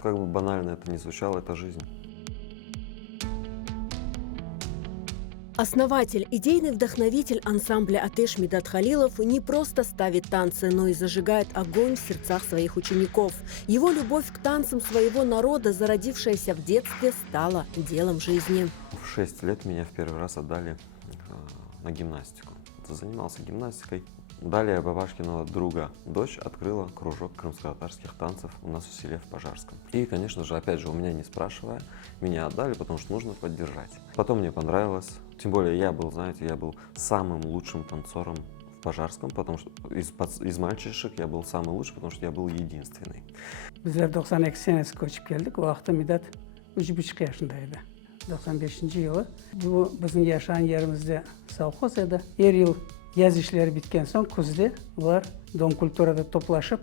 Как бы банально это ни звучало, это жизнь. Основатель, идейный вдохновитель ансамбля «Атеш» Медат Халилов не просто ставит танцы, но и зажигает огонь в сердцах своих учеников. Его любовь к танцам своего народа, зародившаяся в детстве, стала делом жизни. В 6 лет меня в первый раз отдали на гимнастику. Занимался гимнастикой. Далее бабашкиного друга дочь открыла кружок крымско-татарских танцев у нас в селе в Пожарском. И, конечно же, опять же, у меня не спрашивая, меня отдали, потому что нужно поддержать. Потом мне понравилось. Тем более я был, знаете, я был самым лучшим танцором в Пожарском, потому что из мальчишек я был самый лучший, потому что я был единственный. Bizler 92 senesi koçup geldik. O vaxtda Midat 3,5 yaşındaydı. 95 yılı. Bu bizim yaşayan yerimizde savxoz edi. Her yıl yaz işleri bitken son kuzda ular Dom Kultura'da toplaşıp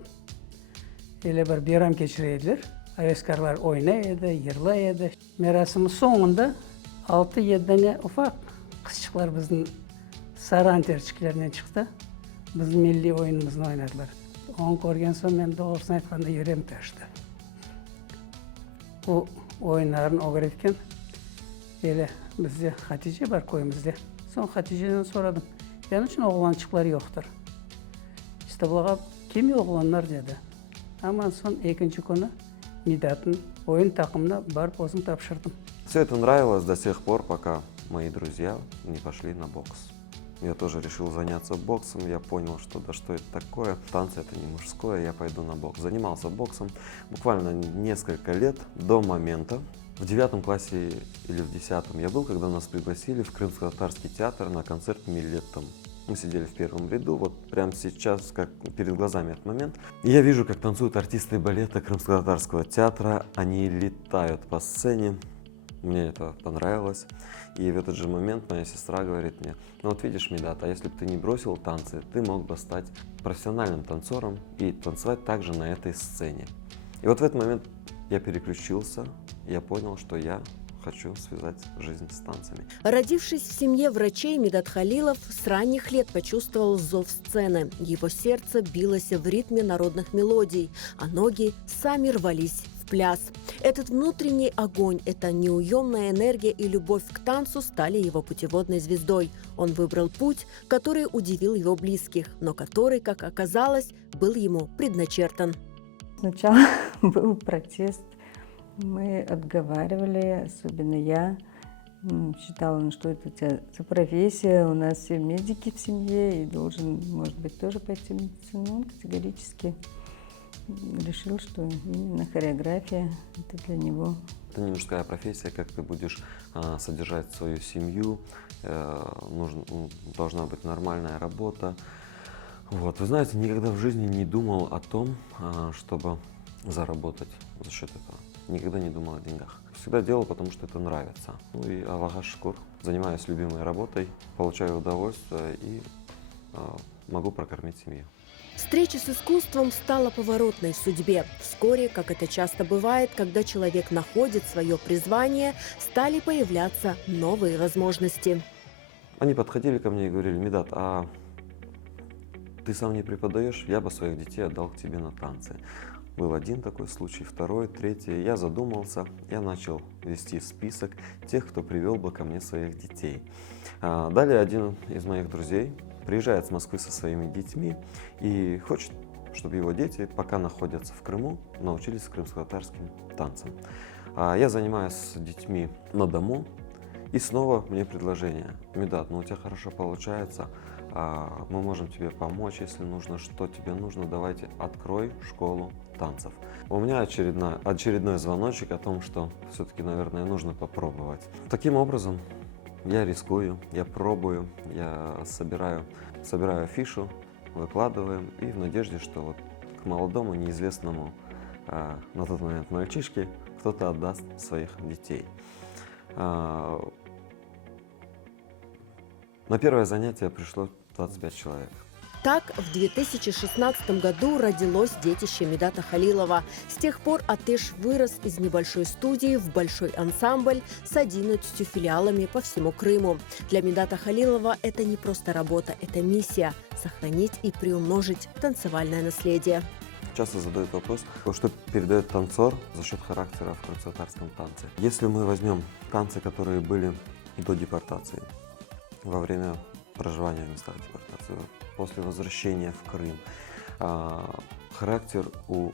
ele bir bayram geçireydiler. Ayaskarlar oynaydı, yırlaydı. Merasimin sonunda 6-7 tane ufak kızçıklar bizim Saran terçiklerinden çıktı. Bizim milli oyunumuzu oynadılar. Onu görgen son ben doğrusunu aytganda yüreğim taştı. O oyunların o görürken ele bizde Hatice var koyumuzda. Son Hatice'den soradım. Benim için oğlançıkları yoktur. İşte bulağa kim oğlanlar dedi. Ama son ikinci konu Midat'ın oyun takımına barıp özüm tapşırdım. Все это нравилось до тех пор, пока мои друзья не пошли на бокс. Я тоже решил заняться боксом, я понял, что да что это такое, танцы это не мужское, я пойду на бокс. Занимался боксом буквально несколько лет до момента, в 9 классе или в 10 я был, когда нас пригласили в Крымско-татарский театр на концерт «Миллет». Мы сидели в первом ряду, вот прямо сейчас, как перед глазами этот момент. И я вижу, как танцуют артисты балета Крымско-татарского театра, они летают по сцене. Мне это понравилось. И в этот же момент моя сестра говорит мне: ну вот видишь, Медат, а если бы ты не бросил танцы, ты мог бы стать профессиональным танцором и танцевать также на этой сцене. И вот в этот момент я переключился, я понял, что я хочу связать жизнь с танцами. Родившись в семье врачей, Медат Халилов с ранних лет почувствовал зов сцены. Его сердце билось в ритме народных мелодий, а ноги сами рвались в пляс. Этот внутренний огонь, эта неуемная энергия и любовь к танцу стали его путеводной звездой. Он выбрал путь, который удивил его близких, но который, как оказалось, был ему предначертан. Сначала был протест. Мы отговаривали, особенно я. Считала, ну что это у тебя за профессия, у нас все медики в семье, и должен, может быть, тоже пойти в медицину. Он категорически решил, что именно хореография – это для него. Это не мужская профессия, как ты будешь содержать свою семью, должна быть нормальная работа. Вот. Вы знаете, никогда в жизни не думал о том, чтобы заработать за счет этого. Никогда не думал о деньгах. Всегда делал, потому что это нравится. Ну и Аллаха шукур, занимаюсь любимой работой, получаю удовольствие и могу прокормить семью. Встреча с искусством стала поворотной в судьбе. Вскоре, как это часто бывает, когда человек находит свое призвание, стали появляться новые возможности. Они подходили ко мне и говорили: Медат, а ты сам не преподаешь? Я бы своих детей отдал к тебе на танцы. Был один такой случай, второй, третий. Я задумался, я начал вести список тех, кто привел бы ко мне своих детей. Далее один из моих друзей приезжает с Москвы со своими детьми и хочет, чтобы его дети, пока находятся в Крыму, научились крымско-татарским танцам. Я занимаюсь с детьми на дому, и снова мне предложение: Медат, ну у тебя хорошо получается, мы можем тебе помочь, если нужно, что тебе нужно, давайте открой школу танцев. У меня очередной звоночек о том, что все-таки, наверное, нужно попробовать. Таким образом, я рискую, я пробую, я собираю афишу, выкладываем, и в надежде, что вот к молодому, неизвестному на тот момент мальчишке кто-то отдаст своих детей. На первое занятие пришло 25 человек. Так, в 2016 году родилось детище Медата Халилова. С тех пор Атеш вырос из небольшой студии в большой ансамбль с 11 филиалами по всему Крыму. Для Медата Халилова это не просто работа, это миссия – сохранить и приумножить танцевальное наследие. Часто задают вопрос, что передает танцор за счет характера в крымско-татарском танце. Если мы возьмем танцы, которые были и до депортации, во время проживания в местах депортации, после возвращения в Крым, характер у